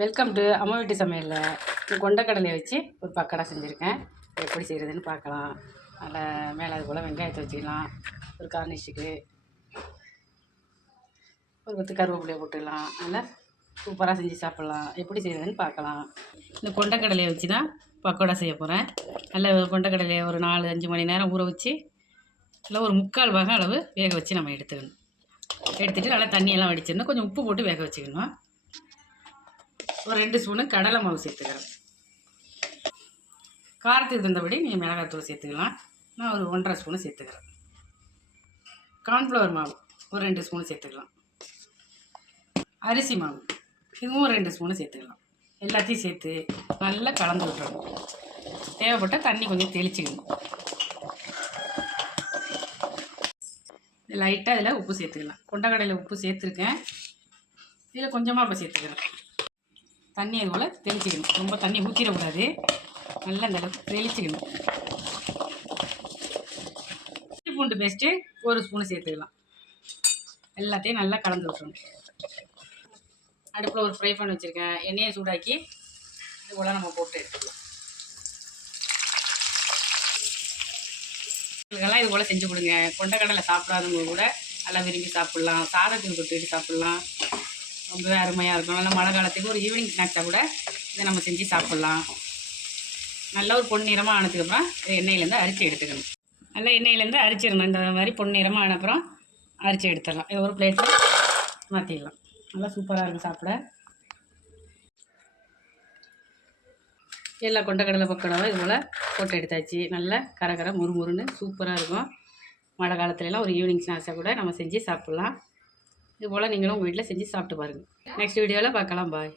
Welcome to அம்மா வீட்டு சமையலில் கொண்டக்கடலையை வச்சு ஒரு பக்கடா செஞ்சுருக்கேன். எப்படி செய்கிறதுன்னு பார்க்கலாம். அதில் மேலே அது போல் வெங்காயத்தை வச்சுக்கலாம். ஒரு கார்னிஷுக்கு ஒரு கொத்து கருவேப்பிலையை போட்டுக்கலாம். நல்லா சூப்பராக செஞ்சு சாப்பிட்லாம். எப்படி செய்கிறதுன்னு பார்க்கலாம். இந்த கொண்டக்கடலையை வச்சு தான் பக்கோடா செய்ய போகிறேன். நல்ல கொண்டக்கடலையை ஒரு 4-5 மணி நேரம் ஊற வச்சு இல்லை ஒரு 3/4 பாகம் அளவு வேக வச்சு நம்ம எடுத்துக்கணும். எடுத்துகிட்டு நல்லா தண்ணியெல்லாம் வடிச்சிடணும். கொஞ்சம் உப்பு போட்டு வேக வச்சுக்கணும். ஒரு 2 ஸ்பூனு கடலை மாவு சேர்த்துக்கிறேன். காரத்துக்கு தகுந்தபடி நீங்கள் மிளகாத்தூள் சேர்த்துக்கலாம். நான் ஒரு 1.5 ஸ்பூனு சேர்த்துக்கிறேன். கார்ன்ஃப்ளவர் மாவு ஒரு 2 ஸ்பூனு சேர்த்துக்கலாம். அரிசி மாவு இதுவும் 2 ஸ்பூனு சேர்த்துக்கலாம். எல்லாத்தையும் சேர்த்து நல்லா கலந்து விட்டுறணும். தேவைப்பட்டால் தண்ணி கொஞ்சம் தெளிச்சிக்கணும். லைட்டாக இதில் உப்பு சேர்த்துக்கலாம். கொண்டக்கடலையில் உப்பு சேர்த்துருக்கேன். இதில் கொஞ்சமாக இப்போ சேர்த்துக்கிறேன். தண்ணி அது போல் தெளிச்சிக்கணும். ரொம்ப தண்ணி ஊற்றிடக்கூடாது. நல்லா இந்த அளவுக்கு தெளிச்சிக்கணும். இஞ்சி பூண்டு பேஸ்ட்டு 1 ஸ்பூனு சேர்த்துக்கலாம். எல்லாத்தையும் நல்லா கலந்து விட்டுறணும். அடுப்பில் ஒரு ஃப்ரை பண்ணி வச்சுருக்கேன். எண்ணெயை சூடாக்கி இது போல் நம்ம போட்டு எடுத்துக்கலாம். இதுக்கெல்லாம் இது போல் செஞ்சு கொடுங்க. கொண்டக்கடலை சாப்பிடாதவங்க கூட நல்லா விரும்பி சாப்பிட்லாம். சாதத்துக்கு தொட்டுக்கிட்டு சாப்பிட்லாம். ரொம்பவே அருமையாக இருக்கும். நல்லா மழை காலத்துக்கு ஒரு ஈவினிங் ஸ்நாக்ஸாக கூட இதை நம்ம செஞ்சு சாப்பிட்லாம். நல்லா ஒரு பொன்னிறமாக ஆனதுக்கப்புறம் எண்ணெயிலேருந்து அரிச்சு எடுத்துக்கணும். நல்லா எண்ணெயிலேருந்து அரிச்சிடணும். இந்த மாதிரி பொன்னிறமாக ஆனப்புறம் அரிச்சு எடுத்துடலாம். இது ஒரு பிளேட்டில் மாற்றிடலாம். நல்லா சூப்பராக இருக்கும் சாப்பிட. எல்லா கொண்டக்கடலை பக்கோடாவும் இது போல் போட்டு எடுத்தாச்சு. நல்லா கரகர முறுமுறுன்னு சூப்பராக இருக்கும். மழை காலத்துலலாம் ஒரு ஈவினிங் ஸ்நாக்ஸாக கூட நம்ம செஞ்சு சாப்பிட்லாம். இது போல் நீங்களும் உங்கள் வீட்டில் செஞ்சு சாப்பிட்டு பாருங்கள். நெக்ஸ்ட் வீடியோவில் பார்க்கலாம். பாய்.